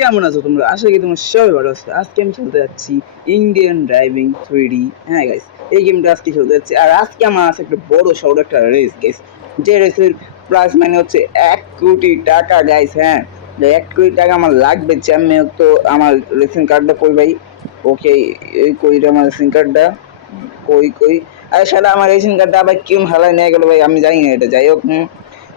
কেমন আছো তোমরা? আশা করি তোমরা সবাই ভালো আছো। আজকে আমি খেলতে যাচ্ছি ইন্ডিয়ান ড্রাইভিং 3D। হ্যাঁ গাইস, এই গেমটা আজকে খেলতে যাচ্ছি। আর আজকে আমার আছে একটা বড় সড়ো একটা রেস গাইস, যে রেসের প্রাইস মানে হচ্ছে 1 কোটি টাকা গাইস। হ্যাঁ, 1 কোটি টাকা আমার লাগবে। চ্যাম্পে তো আমার রেসিং কার্ডটা কই ভাই? ওকে, এই কই রে আমার রেসিং কার্ডটা? কই কই? আরে শালা, আমার রেসিং কার্ডটা আবার কেউ হালায় নিয়ে গেল ভাই, আমি জানি না এটা। যাই হোক,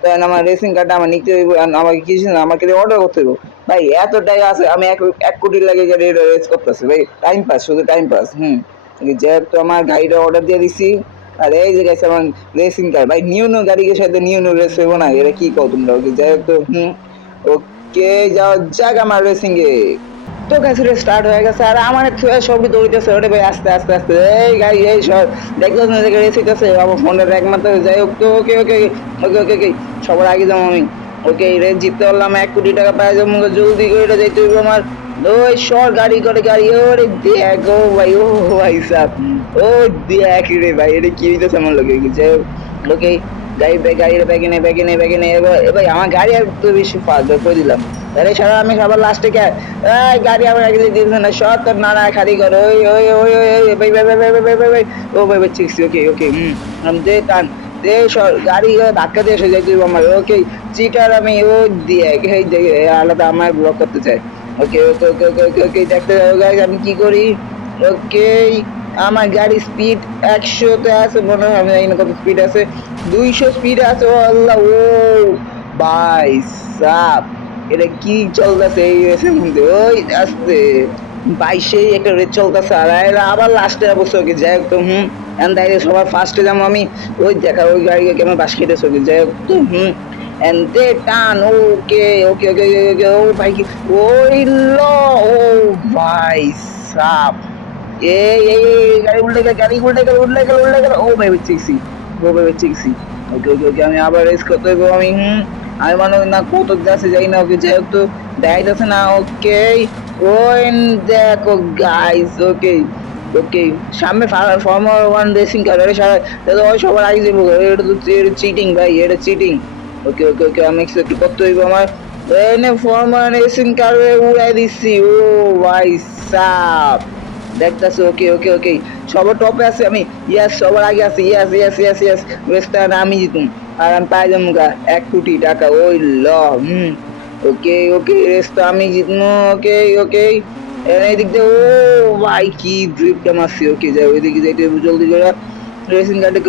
তখন আমার রেসিং কার্ডটা আমার নিতে হইব, আমাকে কিছু না, আমাকে অর্ডার করতে হইব ভাই। এত টাকা আছে, আমি 1 কোটি লাগে গাড়ি রেস করতেছি ভাই। টাইম পাস, শুধু টাইম পাস। যেহেতু আমার গাড়িটা অর্ডার দিয়ে দিছি, আর এই যে গেছে আমার রেসিং কার ভাই। নিউ নিউ গাড়ির সাথে নিউ নিউ রেস হইব না? এটা কি কও তোমরা? ওকে, যাই হোক তো ওকে, যাও যাক আমার রেসিং এ। তো গাড়ি স্টার্ট হয়ে গেছে, আর আমার সবই দৌড়িতেছে। ওরে ভাই, আস্তে আস্তে আস্তে, এই গাড়ি এই সব দেখলো না, দেখে রেস হইতেছে আমার ফোনের একমাত্র। যাই হোক তো, ওকে ওকে ওকে ওকে ওকে, সবার আগে যাবো আমি। ওকে, রেস জিততে পারলাম, 1 কোটি টাকা পাই যাবো। জলদি করে যাইতে হইব আমার। ওই সর গাড়ি করে গাড়ি, ওরে দেখ ও ভাই, ও ভাই সাহ, ও দেখ রে ভাই, এটা কি হইতেছে আমার লোকে। যাই হোক, ওকে, গাড়ির ব্যাগে নে এবার ভাই। আমার গাড়ি আর তো বেশি ফাস্ট করে দিলাম। আরে সারা, আমি খাবার লাস্টে কে গাড়ি আমার আগে দিচ্ছে না, সব তোর নানা খালি কর। ওই ওই ওই ওই ভাই ভাই ভাই ভাই ভাই ভাই ভাই, ও ভাই ভাই, ঠিক ওকে ওকে। দে টান, দে সর গাড়ি, ধাক্কা দিয়ে এসে যাই তুই আমার। ওকে, চিটার আমি, ও দিয়ে এই দেখে আলাদা আমার ব্লক করতে চাই। ওকে ওকে ওকে ওকে ওকে ওকে, দেখতে যাবো গাইস আমি কি করি। ওকে, আমার গাড়ি স্পিড 100-তে আছে মনে হয়, আমি জানি না কত স্পিড আছে। 200 স্পিড আছে। ও আল্লাহ, ও ভাই সাব, এটা কি চলতেছে এই রেসের মধ্যে? ওই আসতে ভাই, সেই একটা রেস চলতেছে। আর এরা আবার লাস্টে অবশ্য। ওকে, যাই হোক তো, এন্ড তাইলে সবার ফার্স্টে যাবো আমি। ওই দেখা, ওই গাড়িকে কেমন বাস খেটেছে। ওকে, যাই হোক তো, এন্ড দে টান। ওকে ওকে ওকে ওকে, ও ভাই কি, ওই ল, ও ভাই সাব, এই এই এই, গাড়ি উল্টে গেল, গাড়ি উল্টে গেল, উল্টে গেল, উল্টে গেল। ও ভাই বেঁচেছি, ও ভাই বেঁচেছি। ওকে ওকে ওকে, আমি আবার রেস করতে হইব আমি। আমি মনে না কত যাচ্ছে যাই না। ওকে, যাই হোক তো, দেখাইতেছে না। ওকে, ওই দেখো গাইস। ওকে ওকে, সামনে ফর্মুলা 1 রেসিং কার, আরে সারা ওই সবার আগে যাবো। এটা তো চিটিং ভাই, এটা চিটিং। ওকে ওকে ওকে, আমি একটু করতে হইব আমার। এনে ফর্মুলা রেসিং কার উড়াই দিচ্ছি। ও ভাই সাব, দেখতেছি। ওকে ওকে ওকে, সবার টপে আছে আমি। ইয়াস, সবার আগে আছি। ইয়াস ইয়াস ইয়াস ইয়াস, রেসটা আমি জিতুম, আর আমি পাই যাবো 1 কোটি টাকা। ওই ল, ওকে ওকে, রেসটা আমি জিতবো। ওকে ওকে, এদিক দিয়ে, ও ভাই কি ড্রিপটা মারছি। ওকে, যাই ওইদিকে যাইতে জলদি করে। রেসিং গাড়ি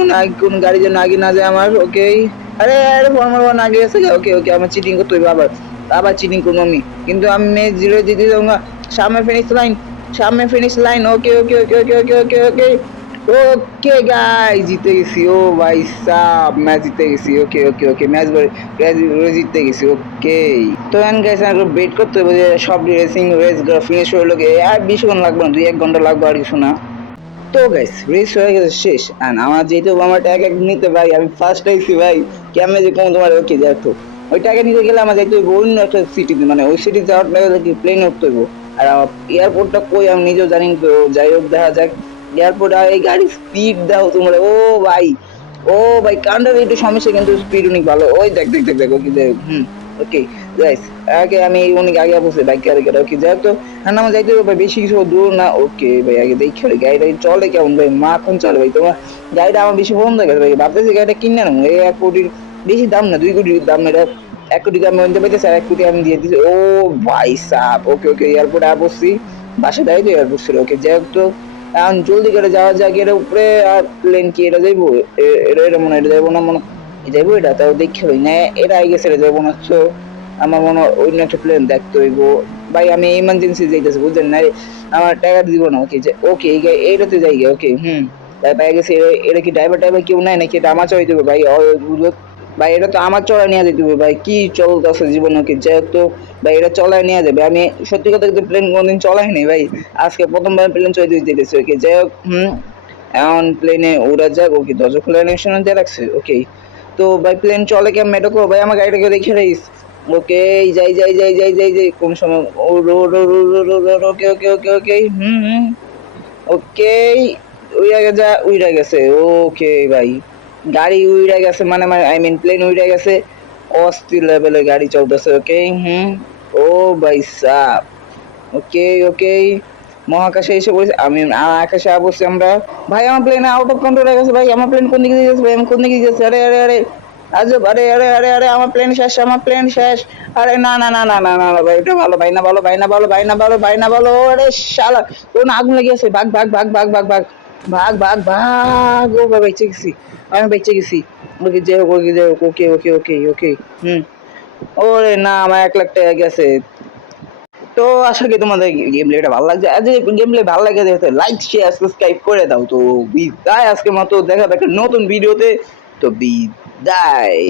কোন গাড়ি যেন আগে না যায় আমার। ওকে, আরে আরে, ফর্মুলা 1 আগে গেছে। ওকে ওকে, আমার চিটিং করতে হইবে আবার, আবার চিটিং করবো আমি। কিন্তু আমি ম্যাচ 0 জিতে যাবো না। সামনে ফিনিশ লাইন, সামনে ফিনিশ লাইন। ওকে ওকে ওকে ওকে ওকে ওকে ওকে ওকে গাই, জিতে গেছি। ও ভাই সাব, ম্যাচ জিতে গেছি। ওকে ওকে ওকে, ম্যাচ জিতে গেছি। ওকে, তো এন্ড গাইস, আমি বেট করতে হবে যে সব রেসিং রেস ফিনিশ হলো গে। আর 20 ঘন্টা লাগবে না, 2-1 ঘন্টা লাগবে, আর কিছু না। তো গাইস, রেস হয়ে গেছে শেষ। আর আমার যেহেতু আমার টাকা নিতে ভাই, আমি ফার্স্ট আইছি ভাই। কেমনে যে কোন তোমার, ওকে দেখো, ওই টাকা নিতে গেলে আমার যাইতে হইব অন্য একটা সিটিতে, মানে ওই সিটি যাওয়ার টাকা প্লেনে উঠতে হইব। আর এয়ারপোর্টটা কই আমি নিজেও জানি তো। যাই হোক, দেখা যাক এয়ারপোর্ট। আর এই গাড়ির স্পিড দাও তোমরা, ও ভাই, ও ভাই, কান্ডার একটু সমস্যা, কিন্তু স্পিড অনেক ভালো। ওই দেখ দেখ দেখ দেখ, ওকে দেখ। ওকে গাইস, আগে আমি অনেক আগে বসে বাইক গাড়ি। ওকে, যাই হোক তো, হ্যাঁ আমার যাইতে হবে ভাই, বেশি কিছু দূর না। ওকে ভাই, আগে দেখি গাড়িটা চলে কেমন ভাই, মাখন চলে ভাই। তোমার গাড়িটা আমার বেশি পছন্দ গেছে ভাই, ভাবতেছি গাড়িটা কিনে নেবো। এই 1 কোটির বেশি দাম না, 2 কোটির দাম এটা। 1 কোটি দাম আনতে পাইতেছে, আর 1 কোটি আমি দিয়ে দিচ্ছি। ও ভাই সাপ, ওকে ওকে, এয়ারপোর্টে বসছি, বাসে দাঁড়িয়ে তো এয়ারপোর্ট ছিল। ওকে, যাই হোক তো, এখন জলদি করে যাওয়া যাক এর উপরে। আর প্লেন কি এটা যাইবো? এটা মনে হয় এটা যাইবো না, মনে যাইবো এটা, তাও দেখে হই না। এটা আই গেছে, এটা যাইবো না। তো আমার মনে হয় অন্য একটা প্লেন দেখতে হইব ভাই। আমি ইমার্জেন্সি যাইতেছি, বুঝলেন না? আমার টাকা দিব না। ওকে, ওকে, এইটাতে যাই গে। ওকে, তাই পাই গেছে। এটা কি ড্রাইভার টাইভার কেউ নাই নাকি? এটা আমার চড়াই দেবে ভাই? ভাই, এটা তো আমার চড়াই নিয়ে যেতে হবে ভাই। কি চলতেছে জীবন? ওকে, যেহেতু ভাই এটা চলাই নিয়ে যাবে। আমি সত্যি কথা কিন্তু প্লেন কোনোদিন চলাই নেই ভাই, আজকে প্রথমবার প্লেন চড়াই দিতেছি। ওকে, যাই হোক, এখন প্লেনে উড়া যাক। ওকে, দরজা খোলা নেশন দিয়ে রাখছে। ওকে, তো ভাই প্লেন চলে কেমন এটা ভাই? আমার গাড়িটাকে দেখে রাইস। ওকে, যাই যাই যাই যাই যাই যাই, কোন সময় ওকে ওকে ওকে ওকে, ওকে, উইরা গেছে, উইরা গেছে। ওকে ভাই, গাড়ি উইরা গেছে, মানে আই মিন প্লেন উইরা গেছে। অস্থির লেভেলের গাড়ি চলতেছে। ওকে, ও ভাই সাব, ওকে ওকে, মহাকাশে এসে পড়েছে, আমি আকাশে বসছি আমরা। ভাই আমার প্লেন আউট অফ কন্ট্রোল হয়ে গেছে ভাই, আমার প্লেন কোন দিকে যাচ্ছে ভাই, আমি কোন দিকে যাচ্ছি, আরে আরে আরে আজব, আরে আরে আরে আরে আমার প্লেন শেষ, আমার প্লেন শেষ। আরে না না না না না না না ভাই, এটা ভালো ভাই না, ভালো ভাই না, ভালো ভাই না, ভালো ভাই না, ভালো, আরে শালা কোন আগুন লেগে আছে, ভাগ ভাগ ভাগ ভাগ ভাগ ভাগ ভাগ ভাগ ভাগ, ও ভাই বেঁচে গেছি, আমি বেঁচে গেছি। ওকে যে হোক, ওকে যে হোক, ওকে ওকে ওকে ওকে। হুম। ওরে না, আমার 1 লাখ টাকা গেছে। তো আশা করি তোমাদের গেম প্লেটা ভালো লাগছে, আর যদি গেম প্লে ভালো লাগে লাইক শেয়ার সাবস্ক্রাইব করে দাও। তো বিদায় আজকের মতো, দেখা হবে একটা নতুন ভিডিওতে। তো বিদায়।